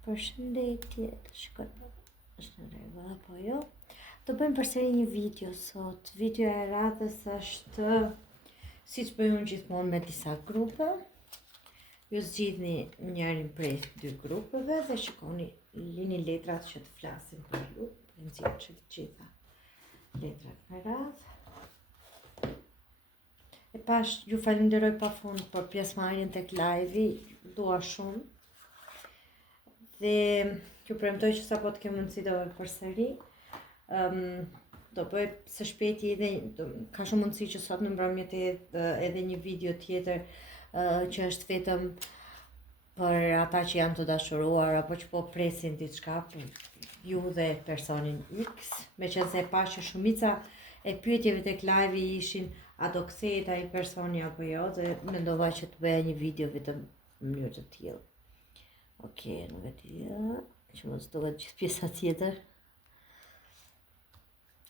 Përshëndetje, shkoj është në rregull apo jo? Do bëjmë përsëri një video sot. Videoja e radhës është siç bëjmë unë gjithmonë me disa grupe. Ju zgjidhni njërin prej dy grupeve dhe shikoni, lini letrat që të flasin për ju. Nxjerr të gjitha letrat me radhë. E pash, ju falenderoj pafund për pjesëmarrjen tek live-i, dua shumë. Dhe ju premtoj që sapo të kem mundësi do bëj përsëri. Do bëj së shpejti edhe ka shumë mundësi që sot në mbrëmje të jetë edhe një video tjetër që është vetëm për ata që janë të dashuruar apo që po presin diçka për ju dhe personin X, meqense e pash që shumica e pyetjeve tek live ishin a do kthehet ai personi apo jo, dhe mendova që të bëja një video vetëm në mënyrë të tillë. Okej, nuk e di, që mos duhet gjithë pjesa tjetër.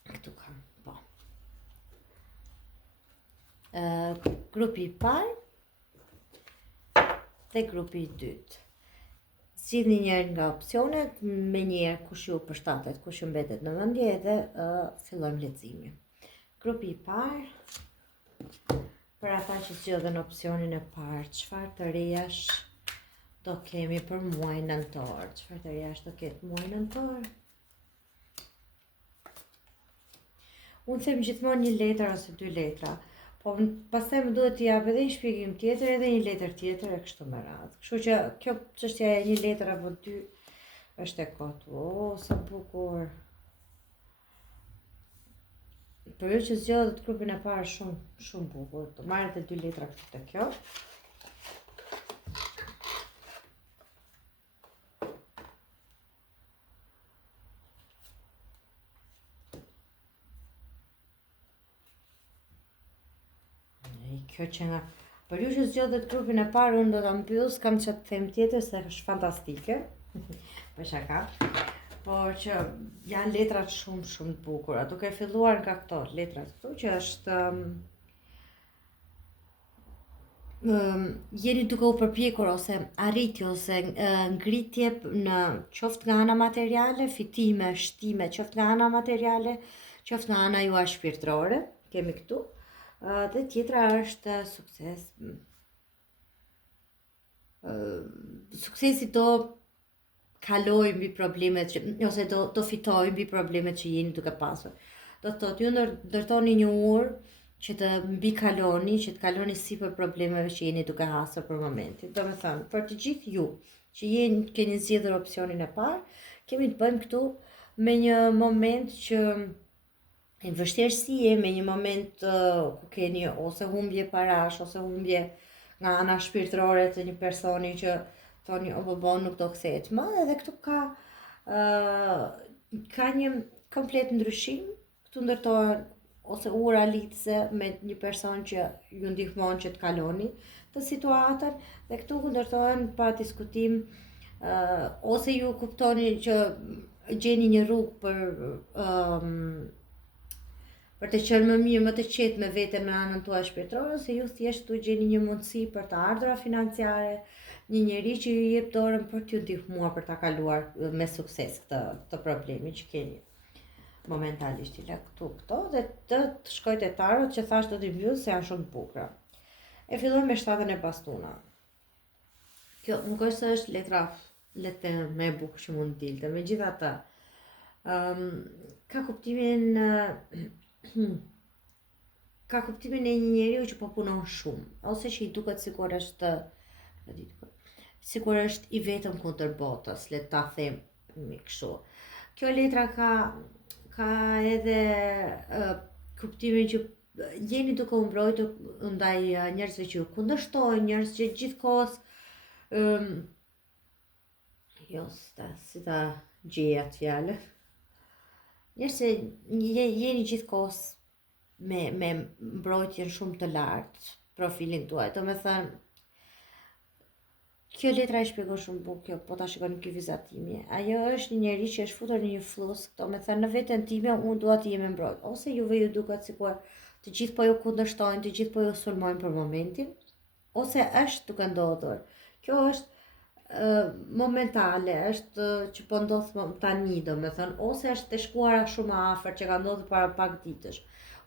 Këtu kam, po. Grupi i parë dhe grupi i dytë. Zgjidhni njërin nga opsionet, me njerë kush ju përshtatet, kush ju mbetet në mendje dhe fillojmë leximin. Grupi i parë, për ata që zgjodhen opsionin e parë, çfarë të rejash do kemi për muajin nëntor? Çfarë të rejash do ketë muaj nëntor? Unë them gjithmonë një letër ose dy letra, po pastaj më duhet t'i jap edhe një shpjegim tjetër, edhe një letër tjetër e kështu me radhë. Kështu që kjo çështja e një letër apo dy është e kotë. Sa bukur. Për ju që zgjodhet grupin e parë, shumë bukur. Të marrët e dy letra këtu te kjo. Kjo që nga për ju që zgjodhet grupin e parë, unë do ta mbyll, s'kam çfarë të them tjetër se është fantastike. Për shaka. Por që janë letrat shumë të bukura. Duke filluar nga këto letrat këtu që është jeni duke u përpjekur ose arritje ose ngritje në qoftë nga ana materiale, fitime, shtime, qoftë nga ana materiale, qoftë nga ana juaj shpirtërore, kemi këtu. Dhe tjetra është sukses. Suksesi do kaloj mbi problemet ose do fitoj mbi problemet që jeni duke pasur. Do të thotë ju ndërtoni një urë që të mbi kaloni, që të kaloni sipër problemeve që jeni duke hasur për momentin. Do me thënë, për të gjithë ju që keni zgjedhur opsionin e parë, kemi të bëjmë këtu me një moment që në vështirësie, me një moment ku keni ose humbje parash, ose humbje nga ana shpirtërore të një personi që thoni o bëbon nuk do kthehet më, edhe këtu ka një komplet ndryshim, këtu ndërtohen ose ura lidhëse me një person që ju ndihmon që të kaloni të situatën, dhe këtu ndërtohen pa diskutim, ose ju kuptoni që gjeni një rrugë për të qenë më mirë, më të qetë me veten në anën tuaj shpirtërore, ose ju thjesht tu gjeni një mundësi për të ardhura financiare, një njeri që ju jep dorën për t'ju ndihmuar për ta kaluar me sukses këtë problemi që keni momentalisht. I lë këto dhe të shkojt e tarot që thash do t'i mbyll se janë shumë të bukura. E filloj me shtatën e bastuna. Kjo nuk është se është letra më e bukur që mund dilte, megjithatë ka kuptimin e një njeriu që po punon shumë, ose që i duket sikur është i vetëm kundër botës, le ta them kështu. Kjo letra ka edhe kuptimin që jeni duke u mbrojtur ndaj njerëzve që ju kundërshtojnë, njerëz që gjithkohës si ta gjej atë fjalën. Njerëz që jeni gjithkohës me mbrojtjen shumë të lartë, profilin tuaj. Do me thënë, kjo letra e shpjegon shumë bukur, po ta shikoni ky vizatimi. Ajo është një njerëz që është futur në një fluks, do me thënë në veten time unë dua të jem e mbrojtur. Ose juve ju duket sikur të gjithë po ju kundërshtojnë, të gjithë po ju sulmojnë për momentin, ose është duke ndodhur. Kjo është momentale, është që po ndodh tani, domethënë, ose është të shkuara shumë afër që ka ndodhur para pak ditësh,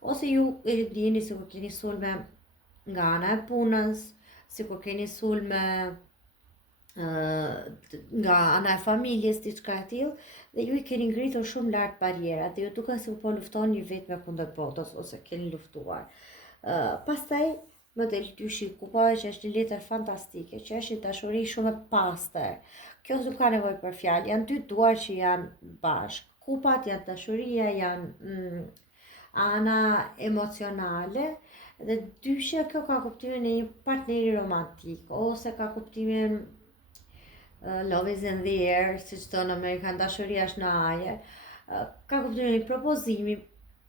ose ju e dini se kur keni sulme nga ana e punës, sikur keni sulme nga ana e familjes, diçka e tillë, dhe ju i keni ngritur shumë lart barierat, dhe ju duket se po luftoni vetëm kundër botës ose keni luftuar. Pastaj më del dyshi kupa, që është një letër fantastike, që është një dashuri shumë e pastër. Kjo nuk ka nevojë për fjalë, janë dy duar që janë bashkë. Kupat janë dashuria, janë ana emocionale, dhe dyshja kjo ka kuptimin e një partneri romantik, ose ka kuptimin love is in the air, si që tonë Amerikan, dashuria është në ajër, ka kuptimin e një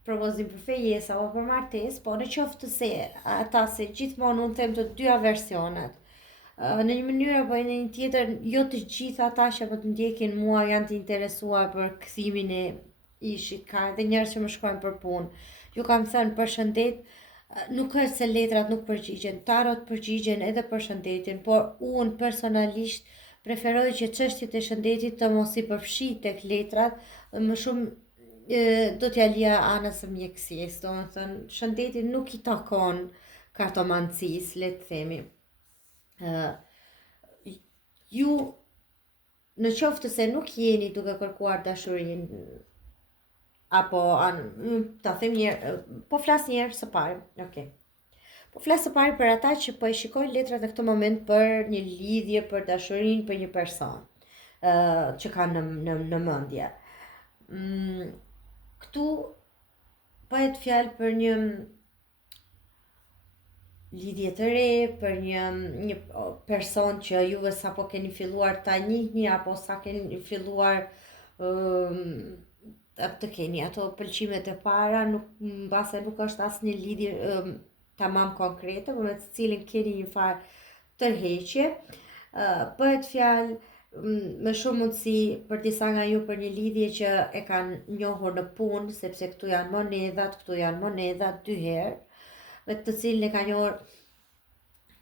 propozim për fejesa apo për martesë, po në qoftë se ata se gjithmonë unë them të dyja versionet, në një mënyrë apo në një tjetër, jo të gjitha ata që po të ndjekin mua janë të interesuar për kthimin e ishit, ka edhe njerëz që më shkruajnë për punë. Ju kam thënë përshëndet, nuk është se letrat nuk përgjigjen, tarot përgjigjen edhe përshëndetjen, por unë personalisht preferoj që çështjet e shëndetit të mos i përfshi tek letrat, më shumë do t'ja lija anës së mjekësisë, domethënë shëndeti nuk i takon kartomancisë, le të themi. Ju në qoftë se nuk jeni duke kërkuar dashurinë, apo ta them po flas një herë së pari, okay. Po flas së pari për ata që po e shikojnë letrat në këtë moment për një lidhje, për dashurinë, për një person që kanë në mendje. Këtu bëhet fjalë për një lidhje të re, për një person që juve sa po keni filluar ta njihni, apo sa keni filluar të keni ato pëlqimet e para, mbase nuk është asnjë lidhje tamam konkrete, por me të cilin keni një farë tërheqje. Bëhet fjalë me shumë mundësi për disa nga ju për një lidhje që e kanë njohur në punë, sepse këtu janë monedat dy herë, me të cilin e ka njohur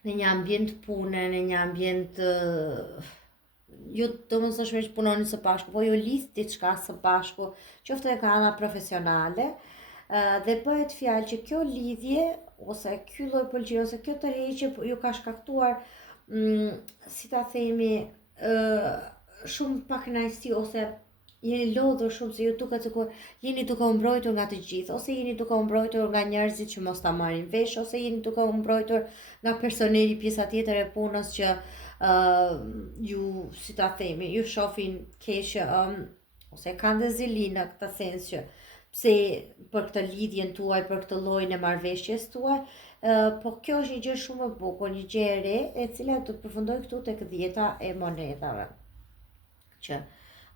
në një ambient pune, në një ambient ju domosdoshmërisht punoni së bashku, po ju lidh diçka së bashku, qoftë edhe nga ana profesionale, dhe bëhet fjalë që kjo lidhje ose ky lloj pëlqimi ose kjo tërheqje ju ka shkaktuar si ta themi shumë pakënaqësi, ose jeni lodhur shumë, se ju duket sikur jeni duke u mbrojtur nga të gjithë, ose jeni duke u mbrojtur nga njerëzit që mos ta marrin vesh, ose jeni duke u mbrojtur nga personeli, pjesa tjetër e punës që ju, si ta themi, ju shohin keq, ose kanë dhe zili në këtë sens që pse për këtë lidhjen tuaj, për këtë llojin e marrëveshjes tuaj, po kjo është një gjë shumë e bukur, një gjë e re, e cila do të përfundoj këtu tek 10-a e monedhave. Që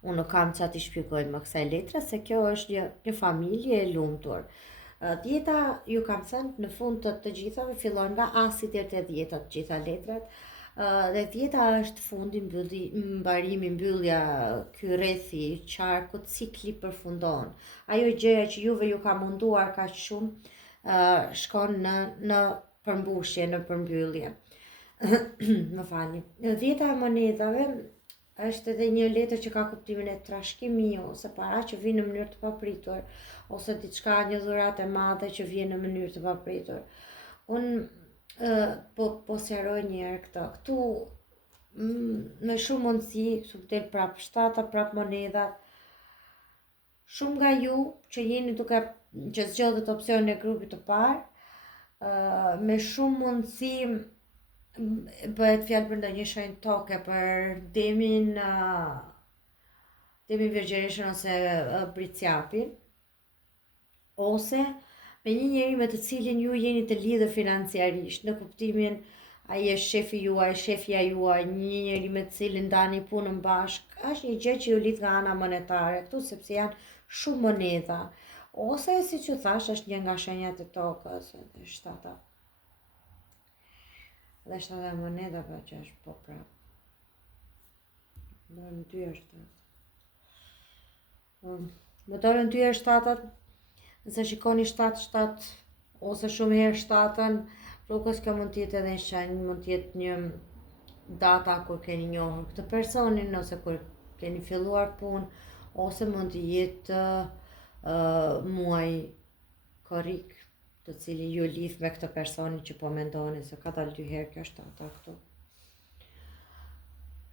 unë nuk kam çfarë t'i shpjegoj më kësaj letre, se kjo është një familje e lumtur. 10-a, ju kam thënë, në fund të gjithave fillon nga asi deri te 10-a të gjitha letrat. Dhe 10-a është fundi, mbarimi, mbyllja, ky rrethi i qarkut, cikli përfundon. Ajo gjëja që juve ju ka munduar kaq shumë shkon në përmbushje, në përmbyllje. Më falni. 10-a e monedhave është edhe një letër që ka kuptimin e trashëgimit, ose para që vjen në mënyrë të papritur, ose diçka, një dhuratë e madhe që vjen në mënyrë të papritur. Po sqaroj një herë këtë. Këtu me shumë mundësi këtu del prap shtata, prap monedhat. Shumë nga ju që jeni duke që zgjodhet opsionin e grupit të parë, me shumë mundësi bëhet fjalë për ndonjë shenjë toke, për demin Virgjëreshën ose Bricjapin, ose me një njeri me të cilin ju jeni të lidhur financiarisht, në kuptimin ai është shefi juaj, shefja juaj, një njeri me të cilin ndani punën bashkë, është një gjë që ju lidh nga ana monetare këtu, sepse janë shumë monedha, ose siç ju thash, është një nga shenjat e tokës, edhe shtata. Dhe shtata e monedhave që është po prap. Dorën dy është. Më dorën dy është shtatat, nëse shikoni 7-7 ose shumë herë shtatën, rrugës kjo mund t'jetë edhe një shenjë, mund t'jetë data kur keni njohur këtë personin, ose kur keni filluar punë, ose mund të jetë muaj korrik, të cili ju lidh me këtë personin që po mendoni, se ka dalë 2 herë kjo shtata këtu.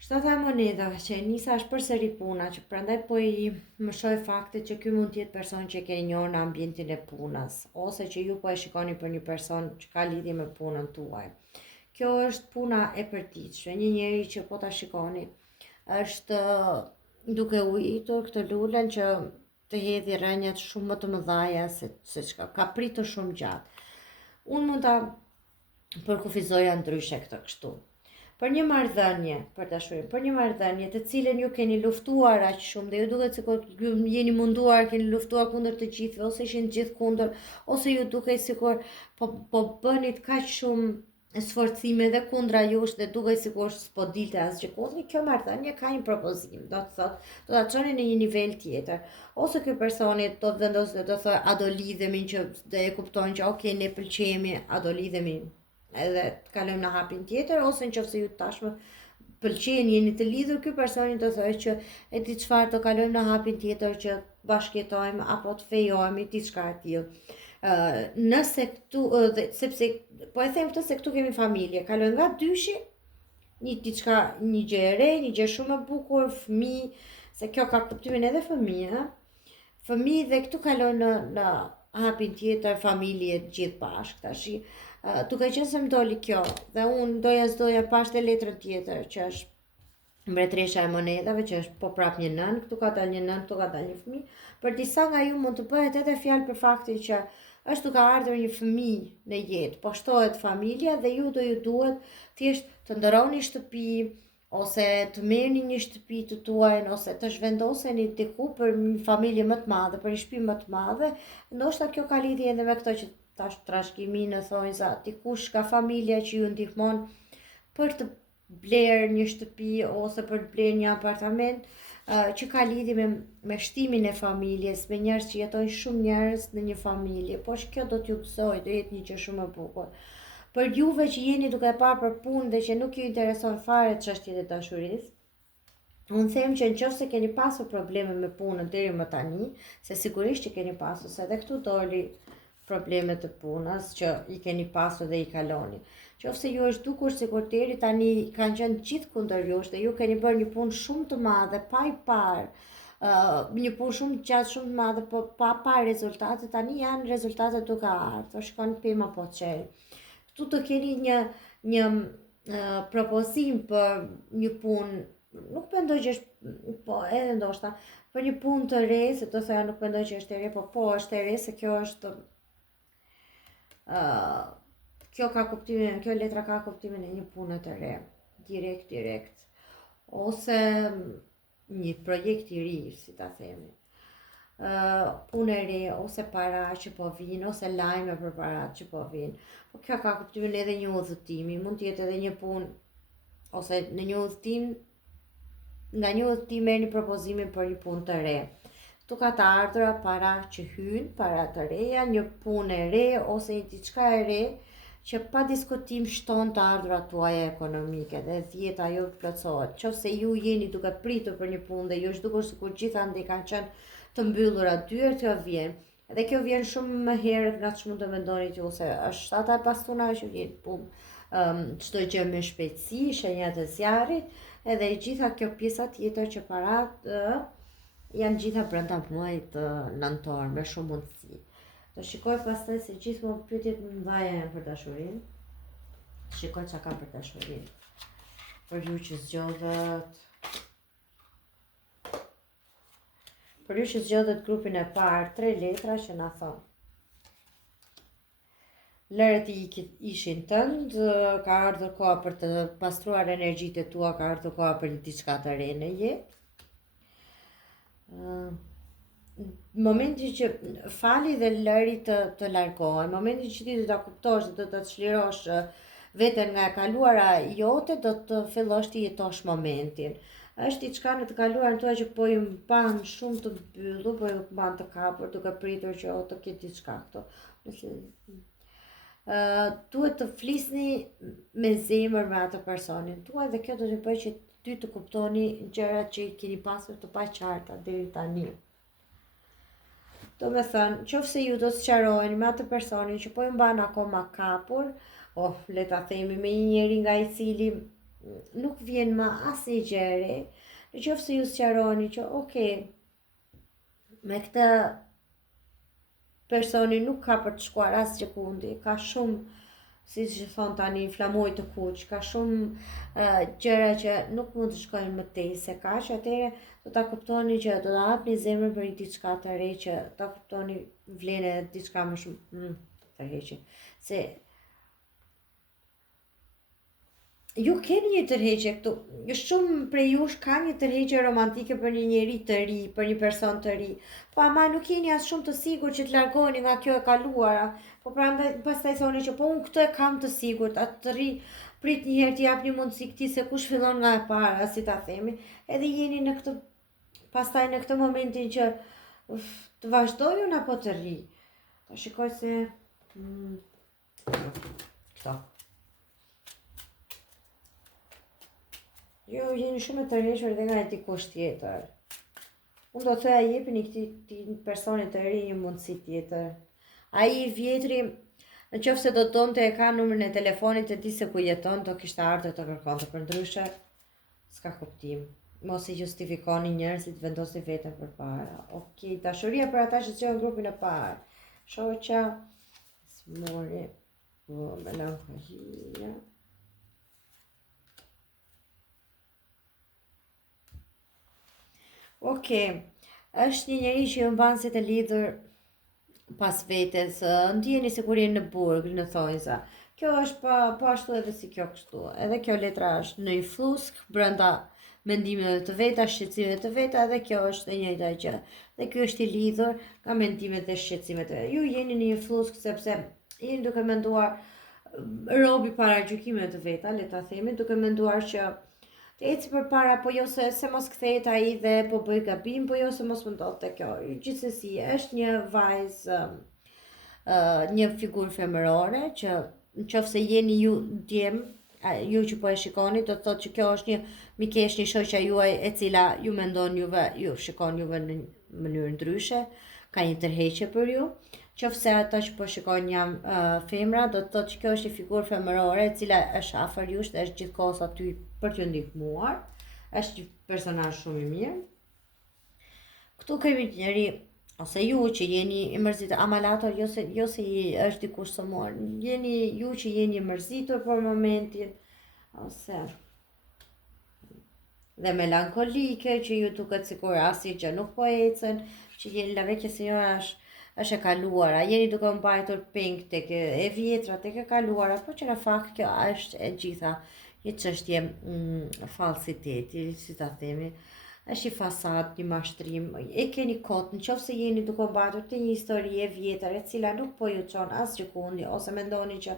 Shtata e monedave që e nisa është përsëri puna, që prandaj po i mëshoj faktit që ky mund të jetë person që e keni njohur në ambientin e punës, ose që ju po e shikoni për një person që ka lidhje me punën tuaj. Kjo është puna e përditshme, një njeri që po ta shikoni është duke ujitur këtë lulen që të hedhi rënjët shumë më të mëdhaja se çka ka pritur shumë gjatë. Unë mund ta përkufizoja ndryshe këtë kështu. Për një marrëdhënie, për dashurinë, për një marrëdhënie të cilën ju keni luftuar aq shumë dhe ju duket sikur ju jeni munduar, keni luftuar kundër të gjithëve, ose ishin të gjithë kundër, ose ju duket sikur po bënit kaq shumë sforcime dhe kundra jush dhe duket sikur s'po dilte asgjë kundër, kjo marrëdhënie ka një propozim, do të thotë, do ta çoni në një nivel tjetër. Ose ky personi do të vendosë dhe do thotë a do lidhemi, që do e kuptojnë që okay, ne pëlqejemi, a do lidhemi edhe të kalojmë në hapin tjetër, ose nëse ju tashmë pëlqen, jeni të lidhur, ky personi do thotë që e di çfarë, do kalojmë në hapin tjetër që bashkëjetojmë apo të fejohemi diçka e tillë. Nëse këtu, sepse po e them këtë se këtu kemi familje, kalojmë nga dyshi një gjë e re, një gjë shumë e bukur, fëmijë, se kjo ka kuptimin edhe fëmijë, fëmijë dhe këtu kalojnë në hapin tjetër, familje gjithë bashkë tash. Duke qenë se më doli kjo, dhe unë doja pashte letrën tjetër, që është mbretëresha e monedave, që është po prap një nën, këtu ka dalë një nën, këtu ka dalë një fëmijë. Për disa nga ju mund të bëhet edhe fjalë për faktin që është duke ardhur një fëmijë në jetë, po shtohet familja dhe ju duhet thjesht të ndërroni shtëpi, ose të merrni një shtëpi të tuajin, ose të zhvendoseni diku për një familje më të madhe, për një shtëpi më të madhe. Ndoshta kjo ka lidhje edhe me këtë që tash trashëgimi në thonjë sa dikush ka familja që ju ndihmon për të blerë një shtëpi ose për të blerë një apartament, që ka lidhje me shtimin e familjes, me njerëz që jetojnë shumë njerëz në një familje, po kjo do t'ju gëzoj, do jetë një gjë shumë e bukur. Për juve që jeni duke parë për punë dhe që nuk ju intereson fare çështjet e dashurisë, unë them që nëse keni pasur probleme me punën deri më tani, se sigurisht që keni pasur, se edhe këtu doli problemet të punës që i keni pasur dhe i kaloni. Qofse ju është dukur sikur deri tani kanë qenë gjithë kundër jush dhe ju keni bërë një punë shumë të madhe pa i parë, një punë shumë gjatë, shumë të madhe, po pa parë rezultate, tani janë rezultatet duke ardhur, shkon pema po çel. Këtu të keni një propozim për një punë, nuk mendoj që është, po edhe ndoshta për një punë të re, se të thoya nuk mendoj që është e re, po është e re, se kjo është kjo ka kuptimin, kjo letra ka kuptimin e një pune të re, direkt, ose një projekt i ri, si ta themi. Punë e re, ose para që po vinë, ose lajme për parat që po vinë. Po kjo ka kuptimin edhe një udhëtimi, mund të jetë edhe një punë, ose në një udhëtim, nga një udhëtim merrni propozimin për një punë të re. Tu ka të ardhura para që hynë, para të reja, një punë e re, ose një diçka e re, që pa diskutim shton të ardhurat tuaja ekonomike dhe dhjeta ju plotësohet. Qofse ju jeni duke pritur për një punë dhe ju është dukur sikur gjithandej kanë qenë të mbyllura dyert, kjo vjen. Dhe kjo vjen shumë më herët nga ç'mund të mendoni ju, se është shtata e pastunave që vjen çdo gjë me shpejtësi, shenjat e zjarrit, edhe gjitha kjo pjesa tjetër që parat janë gjitha brenda muajit nëntor me shumë mundësi. Do shikoj pastaj se gjithmonë pyetjet më mëdha janë për dashurinë. Shikoj çka ka për dashurinë. Për ju që zgjodhet. Për ju që zgjodhet grupin e parë, 3 letra që na thon. Lëret i ishin tënd, ka ardhur koha për të pastruar energjitë e tua, ka ardhur koha për diçka të re në jetë. Momenti që fali dhe lëri të largohen, momenti që ti do ta kuptosh dhe do ta çlirosh veten nga e kaluara jote, do të fillosh të jetosh momentin. Është diçka në të kaluarën tuaj që po ju mban shumë të mbyllur, po ju mban të kapur, duke pritur që të ketë diçka këtu. duhet të flisni me zemër me atë personin tuaj dhe kjo do të bëjë që ty të kuptoni gjërat që i keni pasur të paqarta deri tani. Do me thënë, qofse ju do të sqaroheni me atë personin që po ju mban akoma kapur, le ta themi me një njeri nga i cili nuk vjen më asnjë gjë e re, nëse ju sqaroheni që me këtë personi nuk ka për të shkuar asgjë kundi, ka shumë, si që thonë tani, inflamoj të kuq, ka shumë gjëra që nuk mund të shkojnë më tej se kaq, atëherë do ta kuptoni që do ta hapni zemrën për diçka të re, që ta kuptoni vlen edhe diçka më shumë tërheqje. Se ju keni një tërheqje këtu, shumë prej jush ka një tërheqje romantike për një njeri të ri, për një person të ri, po ama nuk jeni as shumë të sigurt që të largoheni nga kjo e kaluara, po prandaj pastaj thoni që po unë këtë e kam të sigurt, atë të ri prit një herë t'i jap një mundësi këtij se kush fillon nga e para, si ta themi, edhe jeni në këtë pastaj në këtë momentin që të vazhdojun apo të ri. Ta shikoj se këto. Ju jeni shumë të tërhequr edhe nga dikush tjetër. Unë do të thoya jepini këtij personi të ri një mundësi tjetër. Ai i vjetri, nëse do donte e ka numrin e telefonit e di se ku jeton, do kishte ardhur të kërkonte, përndryshe s'ka kuptim. Mos i justifikoni njerëzit, vendosni veten përpara. Okej, dashuria për ata që zgjohen grupin e parë. Shoqja, smori, melankolia. Është një njeri që ju mban si të lidhur pas vetes, ndjeni se kur jeni në burg, në thonjza. Kjo është po ashtu edhe si kjo kështu. Edhe kjo letra është në i flusk, brenda mendimeve të veta, shqetësimeve të veta, dhe kjo është e njëjta gjë. Dhe ky është i lidhur nga mendimet dhe shqetësimet e veta. Ju jeni në një flusk sepse jeni duke menduar robi para gjykimeve të veta, le ta themi, duke menduar që të eci përpara, po jo se mos kthehet ai dhe po bëj gabim, po jo se mos më ndodhte kjo. Gjithsesi, është një vajzë, një figurë femërore që nëse jeni ju djem, ju që po e shikoni, do të thotë që kjo është një mikesh, një shoqja juaj e cila ju mendon juve, ju shikon juve në mënyrë ndryshe, ka një tërheqje për ju. Qofse ata që po shikojnë janë femra, do të thotë që kjo është një figurë femërore e cila është afër jush dhe është gjithkohës aty për t'ju ndihmuar. Është një personazh shumë i mirë. Këtu kemi një njeri, ose ju që jeni i mërzitur, amalator, jo se është dikush sëmor, jeni ju që jeni i mërzitur për momentin, ose dhe melankolike, që ju duket sikur asnjë gjë nuk po ecën, që jeni la vecchia signora është e kaluara, jeni duke mbajtur peng tek e vjetra, tek e kaluara, por që në fakt kjo është e gjitha një çështje falsiteti, si ta themi, është një fasad, një mashtrim, e keni kot, nëse jeni duke mbajtur te një histori e vjetër, e cila nuk po ju çon asgjë kundi, ose mendoni që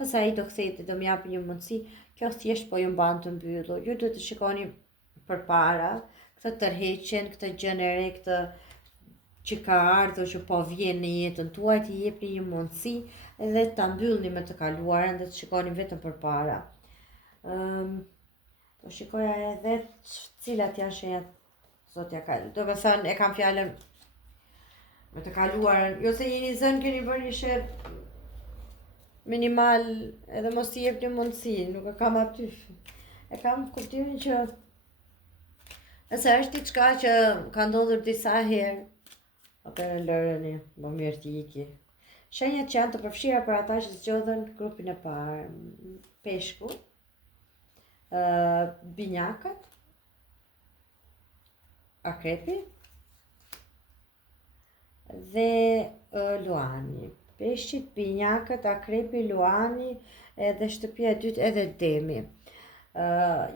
sa ai do kthehet do më japë një mundësi, kjo thjesht po ju mban të mbyllur. Ju duhet të shikoni përpara këtë tërheqjen, këtë gjën e re, këtë që ka ardhur, që po vjen në jetën tuaj, t'i jepni një mundësi dhe ta mbyllni me të kaluarën dhe të shikoni vetëm përpara. Po shikoja edhe cilat janë shenjat zotja ka. Do të thënë, e kam fjalën me të kaluarën, jo se jeni zën, keni bërë një sherr minimal edhe mos t'i jepni mundësi, nuk e kam aty. E kam kuptimin që nëse është diçka që ka ndodhur disa herë, atëherë lëreni, më mirë t'i iki. Shenjat që janë të përfshira për ata që zgjodhen grupin e parë: peshku, binjakët, akrepi dhe luani. Peshqit, binjakët, akrepi, luani edhe shtëpia e dytë edhe demi.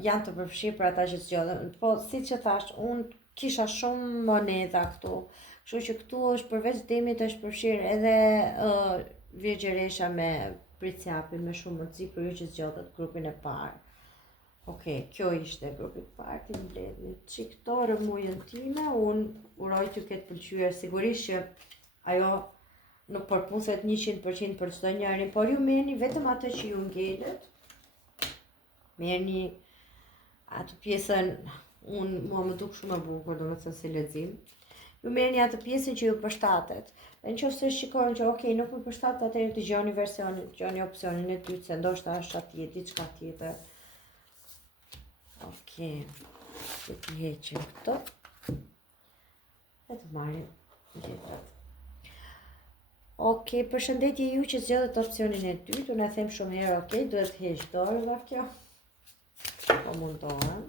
Janë të përfshirë për ata që zgjodhen. Po, siç e thash, unë kisha shumë moneda këtu. Kështu që këtu është përveç demit është përfshirë edhe virgjeresha me pricjapin, me shumë mundësi për ju që zgjodhet grupin e parë. Kjo ishte grupi i parë, ti mbledhni çiktore mujën time, unë uroj t'ju ketë pëlqyer, sigurisht që ajo nuk përputhet 100% për çdo njërin, por ju merrni vetëm atë që ju ngelet. Merrni atë pjesën, mua më duk shumë e bukur, domethënë si lexim. Ju merrni atë pjesën që ju përshtatet. Nëse shikojnë që ok, nuk më përshtatet, atëherë dëgjoni versionin, dëgjoni opsionin e dytë, se ndoshta është atje diçka tjetër. Ok, do t'i heqim këto. E të marrim letrat. Ok, përshëndetje ju që zgjedhët opsionin e dytë, unë e them shumë herë, ok, duhet të heq dorë nga kjo. Po mundohen.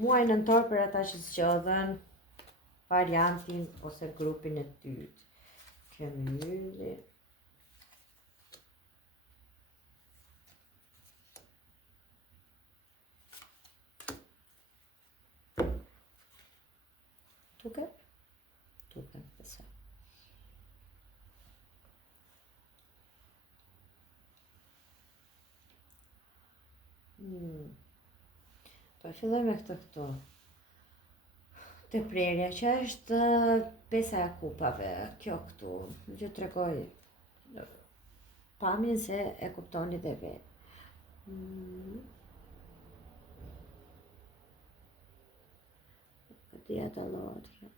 Muaj nëntor për ata që zgjodhen variantin ose grupin e dytë. Kemi ylli. Duket? Duket, besoj. Po filloj me këto. Të prerja që është pesa e kupave, kjo këtu, ju tregoj pamjen se e kuptoni dhe vetë. Këtia dallohet kjo.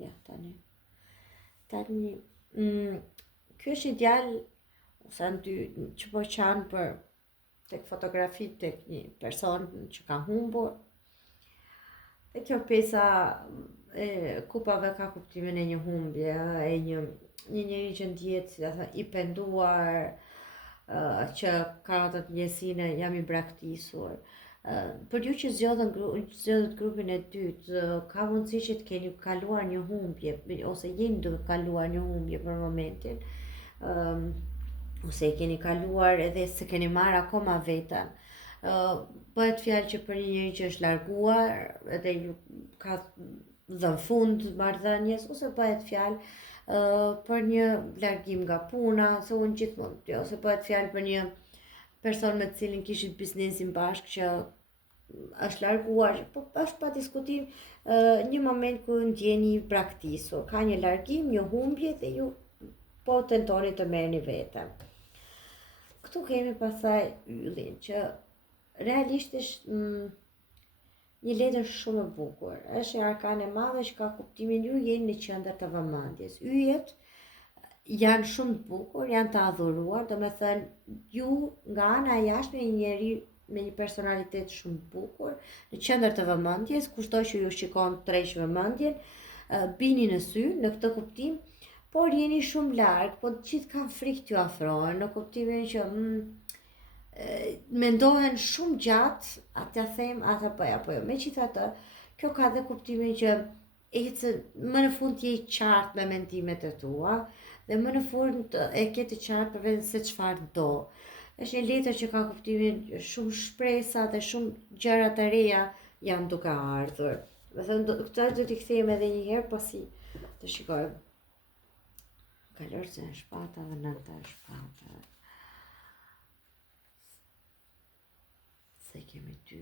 Ja, tani. Kjo është ideal, ose në dy, që po qanë për tek fotografi tek një person që ka humbur. Dhe kjo pesa e kupave ka kuptimin e një humbje, e një njeri që ndjet, si thënë, i penduar, që ka atë ndjesinë jam i braktisur. Për ju që zgjodhet grupin e dytë, ka mundësi që të keni kaluar një humbje, ose jeni duke kaluar një humbje për momentin, ose e keni kaluar edhe se keni marrë akoma veten. Bëhet fjalë që për një njeri që është larguar edhe ju ka dhënë fund marrëdhënies, ose bëhet fjalë për një largim nga puna, se unë gjithmonë, ose bëhet fjalë për një person me të cilin kishit biznesin bashkë që është larguar, po është pa diskutim një moment ku ndjeni i braktisur, ka një largim, një humbje dhe ju po tentoni të merrni veten. Këtu kemi pastaj yllin që realisht është një letër shumë e bukur. Është një arkan e madhe që ka kuptimin ju jeni në qendër të vëmendjes. Yjet janë shumë të bukur, janë të adhuruar, domethënë ju nga ana e jashtme një njeri me një personalitet shumë të bukur, në qendër të vëmendjes, kushdo që ju shikon tërheq vëmendjen, bini në sy në këtë kuptim. Por jeni shumë larg, po të gjithë kanë frikë t'ju afrohen, në kuptimin që mendohen shumë gjatë, atë them, atë apo jo. Megjithatë, kjo ka dhe kuptimin që më në fund je i qartë me mendimet e tua dhe më në fund e ke të qartë për veten se çfarë do. Është një letër që ka kuptimin shumë shpresa dhe shumë gjëra të reja janë duke ardhur. Do të thënë, këtë do t'i kthejmë edhe një herë pasi të shikojmë. Kalorëse e shpata dhe nënta e shpata. Se kemi dy.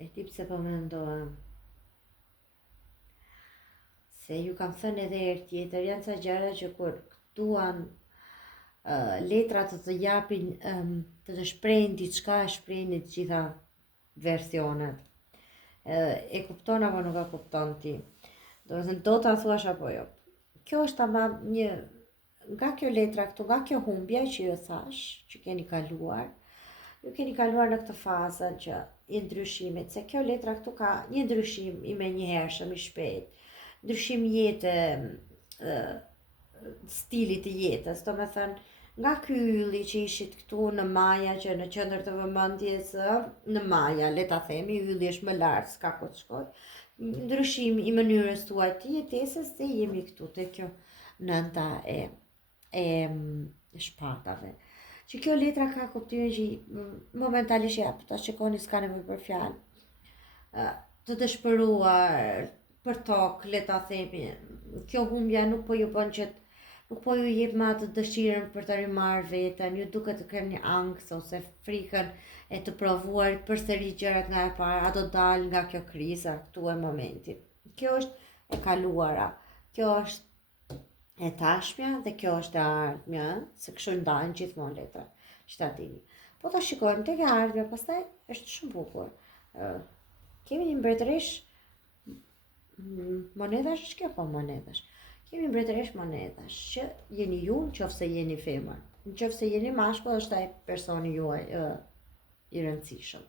E ti pse po mendohem? Se ju kam thënë edhe herë tjetër, janë ca gjëra që kur duan letrat të japin, të shprehin diçka, e shprehin në të gjitha versionet. E kupton apo nuk e kupton ti? Do ta thuash apo jo? Kjo është tamam një nga kjo letra këtu, nga kjo humbja që ju thash, që keni kaluar. Ju keni kaluar në këtë fazën që i ndryshimit, se kjo letra këtu ka një ndryshim i menjëhershëm, i shpejt, ndryshim jete, stilit të jetës, do me thënë, nga ky ylli që ishit këtu në maja, që në qendër të vëmendjes, në maja, le ta themi, ylli është më lart, s'ka ku të shkoj, ndryshim i mënyrës tuaj të jetesës dhe jemi këtu te kjo nënta e shpatave. Që kjo letra ka kuptimin që momentalisht jap, ta shikoni s'ka nevojë për fjalë. Të dëshpëruar për tokë, le ta themi, kjo humbja nuk po ju bën që nuk po ju jep më atë dëshirën për të rimarrë veten, ju duket të keni ankth ose frikën e të provuar përsëri gjërat nga e para, a do dal nga kjo kriza këtu e momentit. Kjo është e kaluara, kjo është e tashmja dhe kjo është e ardhmja, se kështu ndajnë gjithmonë letrat që ta dini. Po ta shikojmë tek e ardhmja, pastaj është shumë bukur. Kemi një mbretëresh monedash, është kjo po monedash. Kemi mbretëresh monedash që jeni ju, nëse jeni femër. Nëse jeni mashkull, është ai personi juaj i rëndësishëm.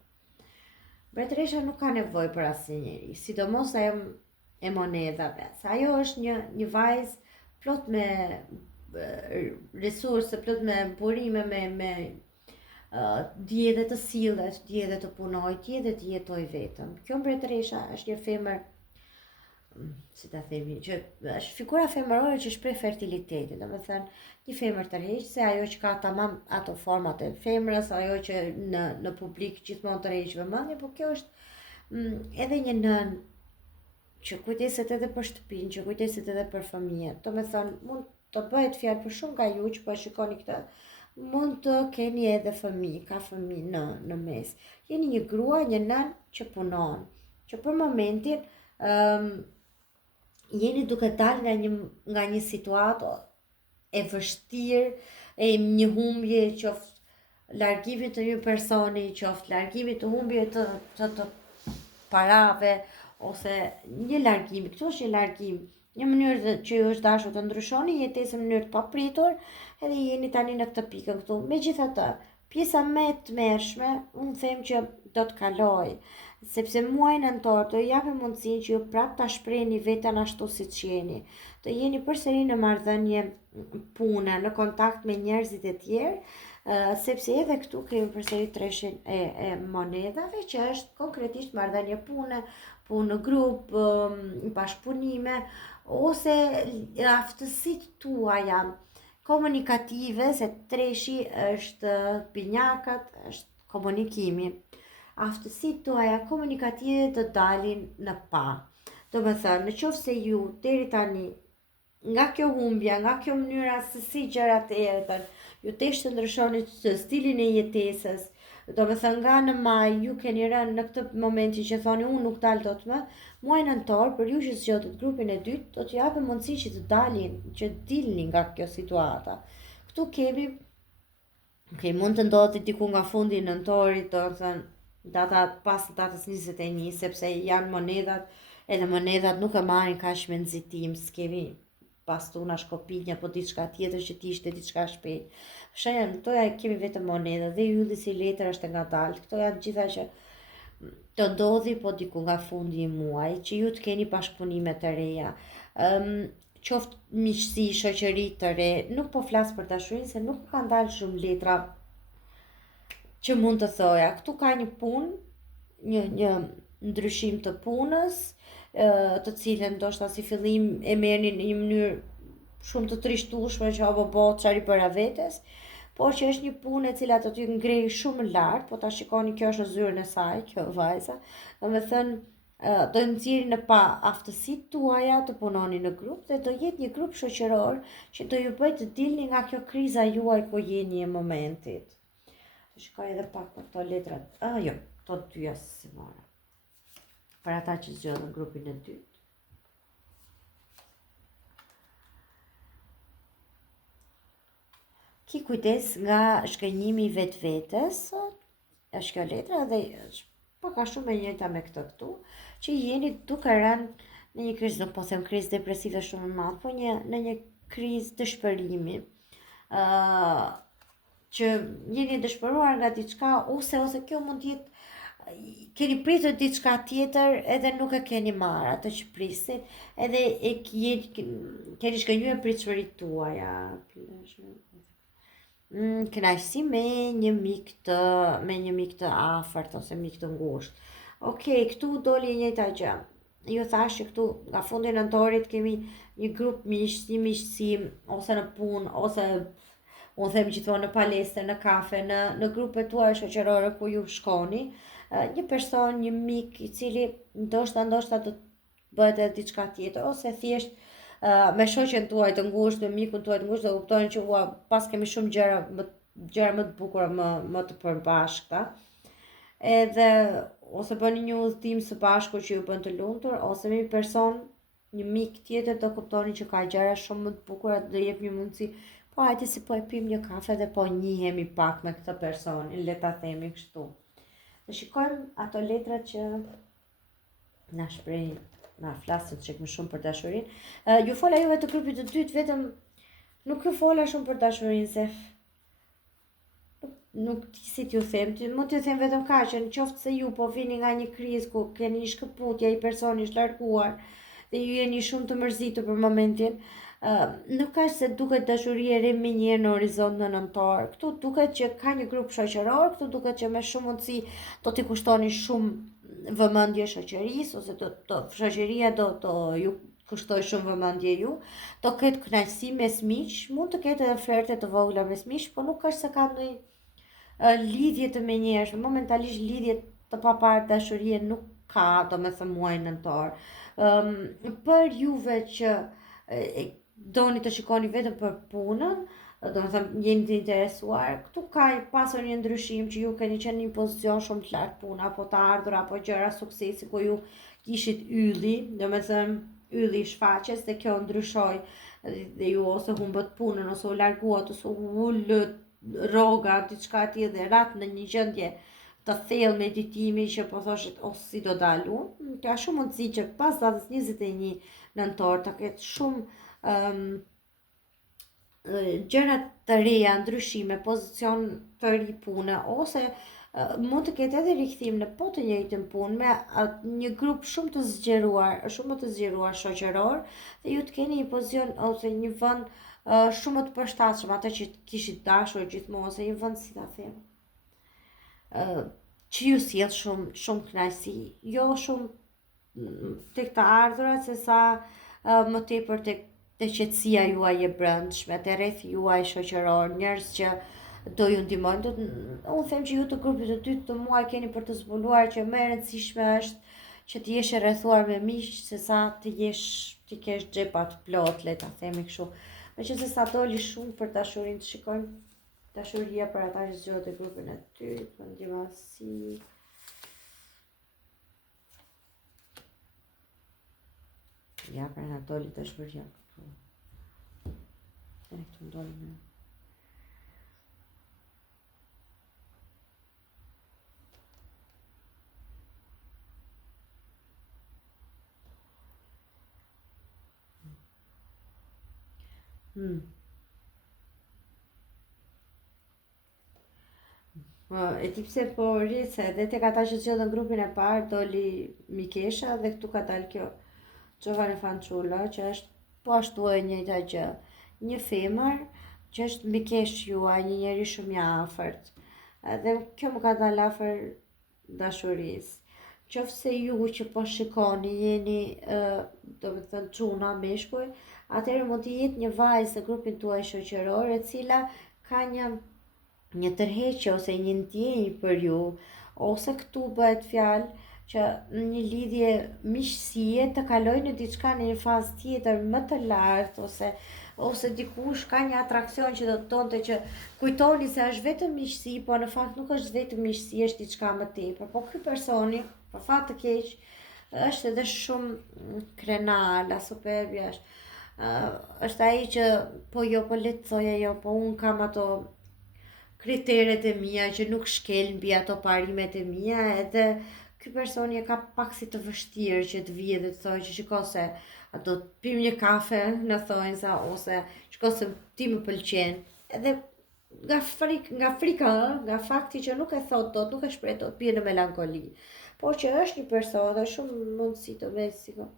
Mbretëresha nuk ka nevojë për asnjë njeri, sidomos ajo e monedhave. Se ajo është një vajzë plot me resurse, plot me burime, me dije dhe të sillet, dije dhe të punoj, dije dhe të jetoj vetëm. Kjo mbretëresha është një femër, si ta themi, që është figura femërore që shpreh fertilitetin, domethënë një femër tërheqëse, ajo që ka tamam ato format e femrës, ajo që në publik gjithmonë tërheq vëmendje, por kjo është edhe një nën që kujdeset edhe për shtëpinë, që kujdeset edhe për fëmijët. Domethënë mund të bëhet fjalë për shumë nga ju që po shikoni këtë, mund të keni edhe fëmijë, ka fëmijë në mes. Jeni një grua, një nën që punon, që për momentin jeni duke dalë nga një situatë e vështirë, e një humbje, qoftë largimi të një personi, qoftë largimi të humbje të parave, ose një largim, këtu është një largim, një mënyrë që ju është dashur të ndryshoni jetesën në mënyrë të papritur, edhe jeni tani në këtë pikën këtu. Megjithatë, pjesa më e tmerrshme, unë them që do të kaloj, sepse muaji nëntor do japë mundësinë që ju prapë ta shprehni veten ashtu siç jeni. Të jeni përsëri në marrëdhënie pune, në kontakt me njerëzit e tjerë, sepse edhe këtu kemi përsëri treshin e monedhave, që është konkretisht marrëdhënie pune, punë në grup, bashkëpunime, ose aftësitë tuaja komunikative, se treshi është binjakat, është komunikimi. Aftësitë tuaja komunikative të dalin në pa. Domethënë, nëse ju deri tani nga kjo humbja, nga kjo mënyra se si gjërat erdhën, ju tesh të ndryshoni stilin e jetesës, domethënë nga në maj ju keni rënë në këtë momenti që thoni unë nuk dal dot më, muaji nëntor për ju që zgjodhet grupin e dytë do t'ju japë mundësi që të dalin, që dilni nga kjo situata. Ktu kemi mund të ndodhi diku nga fundi i nëntorit, domethënë data pas datës 21, sepse janë monedhat, edhe monedhat nuk e marrin kaq me nxitim, s'kemi pastuna, shkopinja, po diçka tjetër që t'ishte diçka shpejt. Shajën, këto kemi vetëm monedha dhe ylli si letër është ngadalë. Këto janë gjitha që të ndodhi po diku nga fundi i muaj, që ju të keni bashkëpunime të reja. Qoftë miqësi, shoqëri të re, nuk po flas për dashurinë se nuk ka ndalë shumë letra që mund të thoja. Këtu ka një punë, një ndryshim të punës, të cilën ndoshta si fillim e merrni në një mënyrë shumë të trishtueshme që apo çfarë bëra vetes, por që është një punë e cila do t'ju ngrejë shumë lart, po ta shikoni kjo është në zyrën e saj, kjo vajza. Domethënë do nxjerrni në pa aftësitë tuaja të punoni në grup dhe do jetë një grup shoqëror që do ju bëjë të dilni nga kjo kriza juaj ku jeni e momentit. Të shikoj edhe pak për këto letrat. Jo, këto dyja si mora. Për ata që zgjodhen grupin e dytë. Ki kujdes nga shkënjimi i vetvetes, është kjo letra dhe pak a shumë e njëjta me këtë këtu, që jeni duke rënë në një krizë, nuk po them krizë depresive shumë të madhe, po në një krizë dëshpërimi. Që jeni dëshpëruar nga diçka, ose kjo mund të jetë keni pritur diçka tjetër edhe nuk e keni marrë atë që prisnin, edhe keni shkënjyer pritshmëritë tuaja. Kënaqësi me një mik të afërt ose mik të ngushtë. Okej, këtu doli e njëjta gjë. Ju thash që këtu nga fundi i nëntorit kemi një grup miqësi, ose në punë, ose unë them gjithmonë në palestër, në kafe, në grupet tuaja shoqërore ku ju shkoni, një person, një mik i cili ndoshta do të bëhet edhe diçka tjetër, ose thjesht me shoqen tuaj të ngushtë, me mikun tuaj të ngushtë, dhe kuptoni që pas kemi shumë gjëra më të bukura, më të përbashkëta. Edhe ose bëni një udhëtim së bashku që ju bën të lumtur, ose me një person, një mik tjetër, do kuptoni që ka gjëra shumë më të bukura, do jep një mundësi. Po hajde si po e pim një kafe dhe po njihemi pak me këtë person, le ta themi kështu. Dhe shikojmë ato letrat që na shprehin, na flasin çik më shumë për dashurinë. Ju fola juve të grupit të dytë, vetëm nuk ju fola shumë për dashurinë, se nuk di si t'ju them, mund t'ju them vetëm kaq, që në qoftë se ju po vini nga një krizë ku keni një shkëputje, ai personi është larguar dhe ju jeni shumë të mërzitur për momentin, nuk ka se duket dashuria e re me njëherë në horizont në nëntor. Këtu duket që ka një grup shoqëror, këtu duket që me shumë mundësi do t'i kushtoni shumë vëmendje shoqërisë, ose shoqëria do ju kushtoj shumë vëmendje ju, do ketë kënaqësi mes miq, mund të ketë edhe flerte të vogla mes miq, po nuk është se ka ndonjë lidhje të menjëhershme. Momentalisht lidhje të papar dashurie nuk ka, domethënë muaj nëntor. Për juve që doni të shikoni vetëm për punën, domethënë jeni të interesuar, këtu ka pasur një ndryshim që ju keni qenë në një pozicion shumë të lartë puna, apo të ardhur, apo gjëra suksesi ku ju kishit ylli, domethënë ylli i shfaqjes, dhe kjo ndryshoi dhe ju ose humbët punën, ose u larguat, ose u ulët rroga, diçka tjetër, dhe rat në një gjendje të thellë meditimi që po thoshit ose si do dalu, ka shumë mundësi që pas datës 21 nëntor të ketë shumë gjëra të reja, ndryshime, pozicion të ri pune, ose mund të ketë edhe rikthim në po të njëjtën punë me një grup shumë të zgjeruar shoqëror, dhe ju të keni një pozicion ose një vend shumë të përshtatshëm, atë që kishit dashur gjithmonë, ose një vend, si ta them, që ju sjell shumë kënaqësi, jo shumë tek të ardhurat, se sa më tepër tek qetësia juaj e brendshme, te rrethi juaj shoqëror, njerëz që do ju ndihmojnë. Unë them që ju të grupit të dytë të muaj keni për të zbuluar që më e rëndësishme është që të jesh e rrethuar me miq, se sa të kesh xhepat plot, le ta themi kështu. Meqense sa doli shumë për dashurinë, të shikojmë dashuria për ata që zgjohet e grupin e dytë, ndjemasi. Ja, pra na doli dashuria këtu. E këtu ndoli me. E ti pse po rrit, se edhe tek ata që zgjodhen grupin e parë doli Mikesha, dhe këtu ka dalë kjo Giovanni Fanciullo, që është po ashtu e njëjta gjë. Një femër që është Mikesh juaj, një njeri shumë i afërt. Dhe kjo më ka dalë afër dashurisë. Qofse ju që po shikoni jeni, domethënë çuna, meshkuj, atëherë mund të jetë një vajzë në grupin tuaj shoqëror, e cila ka një tërheqje ose një ndjenjë për ju, ose këtu bëhet fjalë që në një lidhje miqësie të kaloj në diçka, në një fazë tjetër më të lartë, ose dikush ka një atraksion që do të tonte që kujtoni se është vetëm miqësi, po në fakt nuk është vetëm miqësi, është diçka më tepër. Po ky personi, për fat të keq, është edhe shumë krenal, superb është. Është ai që po le të thoj ajo, po un kam ato kriteret e mia që nuk shkel mbi ato parimet e mia, edhe ky personi e ka pak si të vështirë që të vijë dhe të thojë që shiko se do të pim një kafe, në thojnë sa, ose shiko se ti më pëlqen. Edhe nga frika, nga fakti që nuk e thot dot, nuk e shpreh dot, bie në melankoli. Por që është një person dhe shumë mundësi të mesiko.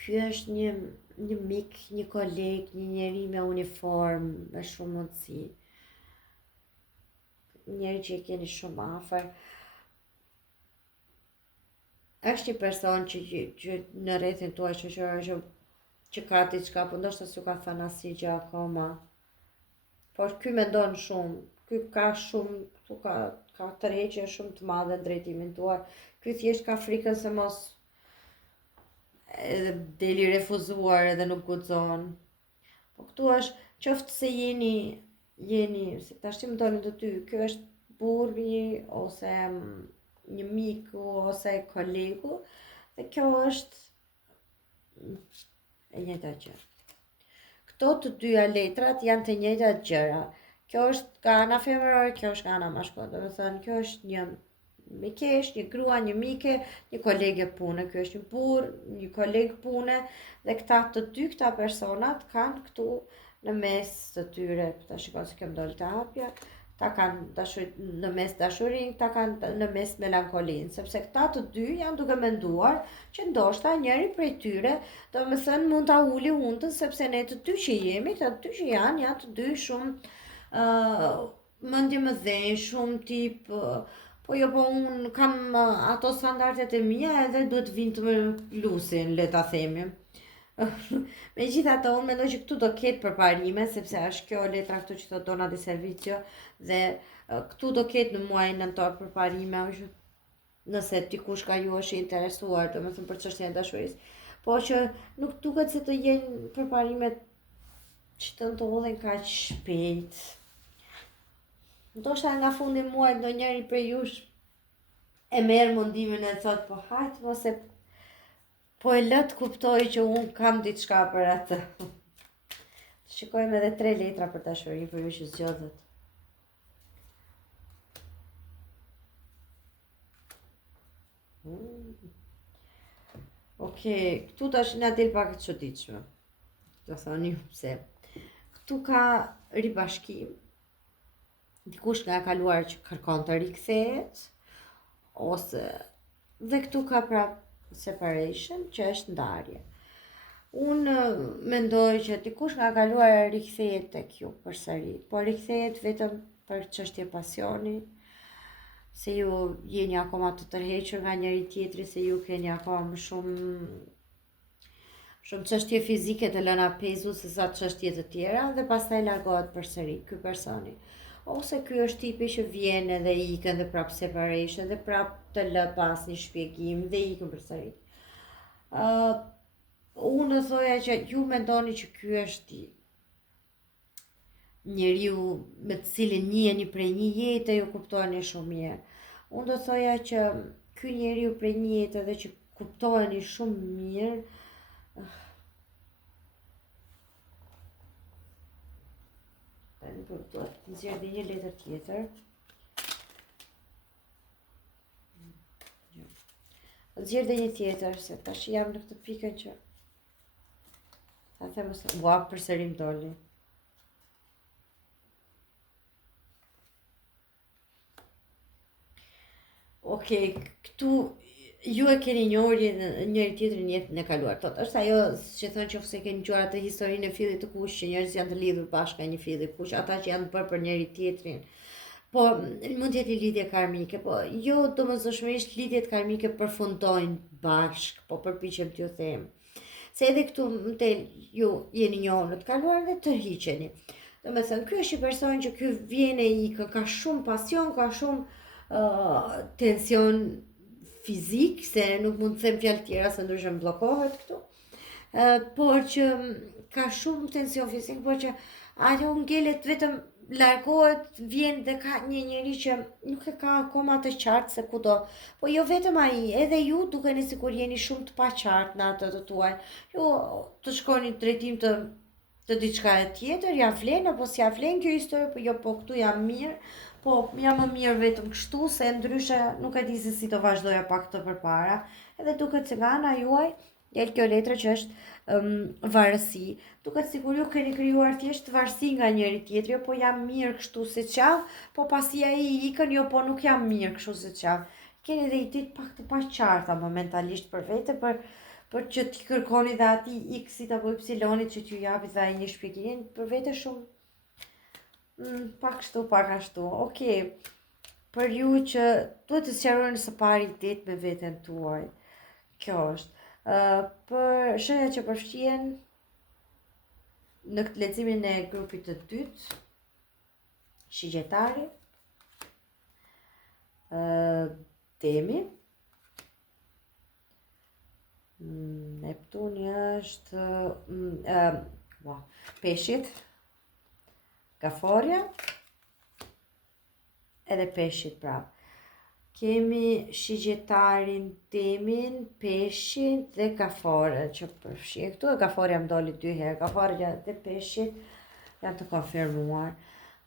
Ky është një mik, një koleg, një njeri me uniform, me shumë mundësi. Njeri që e keni shumë afër. Është një person që në rrethin tuaj shoqëror që ka diçka, po ndoshta s'u ka thënë asnjë gjë akoma. Por ky mendon shumë, ky ka shumë, ka ka tërheqje shumë të madhe në drejtimin tuaj. Ky thjesht ka frikën se mos edhe deli refuzuar edhe nuk guxon. Po këtu është qoftë se jeni si tash më doni të dy, ky është burri ose një miku ose kolegu dhe kjo është e njëjta gjë. Këto të dyja letrat janë të njëjtat gjëra. Kjo është nga ana femërore, kjo është nga ana mashkullore. Domethënë, kjo është një mikesh, një grua, një mike, një kolege pune. Ky është një burr, një koleg pune dhe këta personat kanë këtu në mes të tyre, ta shikoj se kem dol të hapja, ta kanë në mes dashurinë, ta kanë në mes melankolinë, sepse këta të dy janë duke menduar që ndoshta njëri prej tyre, domethënë mund ta uli huntën, sepse ne të dy që jemi, këta të dy që janë të dy shumë mendje më dhenj, shumë tip po unë kam ato standardet e mia edhe duhet vinë të më lusin, le ta themi. Megjithatë, unë mendoj që këtu do ketë përparime, sepse është kjo letra këtu që thot dona di servizio dhe këtu do ketë në muajin nëntor përparime, nëse dikush ka ju është interesuar, domethënë për çështjen e dashurisë, po që nuk duket se të jenë përparimet që të ndodhin kaq shpejt. Ndoshta nga fundi muajit ndonjëri prej jush e merr mundimin e thot po hajt ose po e lët kuptoj që unë kam diçka për atë. Shikojmë edhe 3 letra për dashuri për ju që zgjodhet. Okej, këtu tash na del pak e çuditshme. Do thoni pse. Këtu ka ribashkim. Dikush nga e kaluar që kërkon të rikthehet ose dhe këtu ka prap separation, që është ndarje. Unë mendoj që dikush nga kaluar rikthehet tek ju përsëri, po rikthehet vetëm për çështje pasioni, se ju jeni akoma të tërhequr nga njëri tjetri, se ju keni akoma më shumë çështje fizike të lëna pezu se sa çështje të tjera dhe pastaj largohet përsëri ky personi. Ose ky është tipi që vjen edhe ikën dhe prap separation dhe prap të lë pas një shpjegim dhe ikën përsëri. Unë thoja që ju mendoni që ky është njeriu me të cilin njiheni prej një jete, ju kuptoheni shumë mirë. Unë do thoja që ky njeriu prej një jete dhe që kuptoheni shumë mirë, nxjerr dhe një letër tjetër. Nxjerr dhe një tjetër, se tash jam në këtë pikën që ta them se përsëri më doli. Okej, këtu ju e keni njohur njëri tjetrin në jetën e kaluar. Është ajo që thonë që ose keni dëgjuar atë historinë e fillit të kuq që njerëzit janë të lidhur bashkë nga një fill i kuq, ata që janë bërë për njëri tjetrin. Po mund të jetë një lidhje karmike, po jo domosdoshmërisht lidhjet karmike përfundojnë bashkë, po përpiqem t'ju them. Se edhe këtu ju jeni njohur në të kaluar dhe tërhiqeni. Domethënë, ky është një person që ky vjen e ikë, ka shumë pasion, ka shumë tension fizik, se nuk mund të them fjalë tjera se ndryshe bllokohet këtu. Por që ka shumë tension fizik, por që ajo ngelet vetëm largohet, vjen dhe ka një njeri që nuk e ka akoma të qartë se kudo. Po jo vetëm ai, edhe ju dukeni sikur jeni shumë të paqartë në atë të tuaj. Ju të shkoni në drejtim të diçka e tjetër, ja vlen apo s'ja vlen kjo histori, po jo, po këtu jam mirë. Po jam më mirë vetëm kështu, se ndryshe nuk e di se si të vazhdoja pak të përpara. Edhe duket se nga ana juaj del kjo letër që është varësi. Duket sikur ju keni krijuar thjesht varësi nga njëri tjetri, po jam mirë kështu siç jam, po pasi ai ikën, jo, po nuk jam mirë kështu siç jam. Keni edhe ide pak të paqarta momentalisht për vete, për që t'i kërkoni dhe atij X-it apo Y-it që t'ju japit dhe ai një shpjegim për vete shumë pak kështu, pak ashtu. Okej, për ju që duhet të sqaroni së pari det me veten tuaj. Kjo është. Për shenjat që përfshihen në këtë leximin e grupit të dytë, shigjetari, Demi. Neptuni është peshit, Gaforia, edhe peshit, bravo. Kemi shigjetarin, Demin, peshin dhe Gaforën që përfshin këtu. Gaforia më doli 2 herë, Gaforia dhe peshit janë të konfirmuar.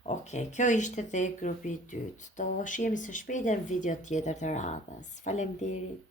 Okej, kjo ishte dhe grupi i dytë. Do shihemi së shpejti në video tjetër të radhës. Faleminderit.